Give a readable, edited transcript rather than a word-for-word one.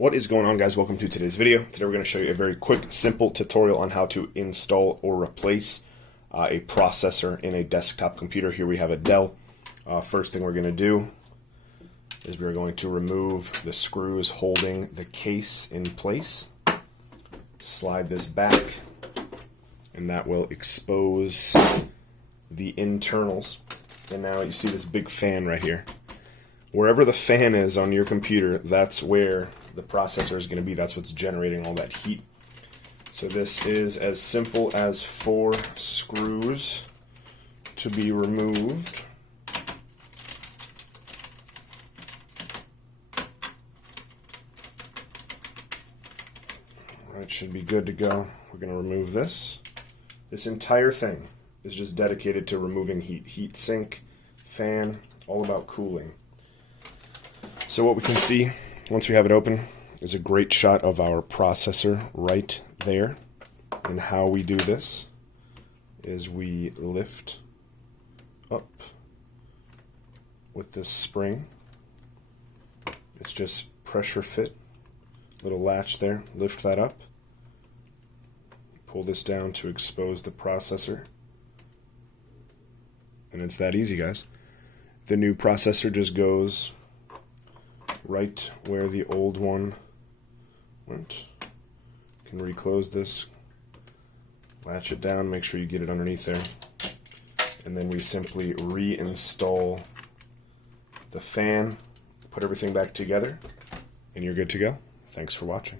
What is going on, guys? Welcome to today's video. Today we're going to show you a very quick, simple tutorial on how to install or replace a processor in a desktop computer. Here we have a Dell. First thing we're going to do is we're going to remove the screws holding the case in place. Slide this back, and that will expose the internals. And now you see this big fan right here. Wherever the fan is on your computer, that's where the processor is going to be. That's what's generating all that heat. So this is as simple as 4 screws to be removed. Alright, should be good to go. We're going to remove this. This entire thing is just dedicated to removing heat. Heat sink, fan, all about cooling. So what we can see once we have it open is a great shot of our processor right there. And how we do this is we lift up with this spring. It's just pressure fit, little latch there, lift that up, pull this down to expose the processor, and it's that easy, guys. The new processor just goes right where the old one went. You can reclose this, latch it down, make sure you get it underneath there, and then we simply reinstall the fan, put everything back together, and you're good to go. Thanks for watching.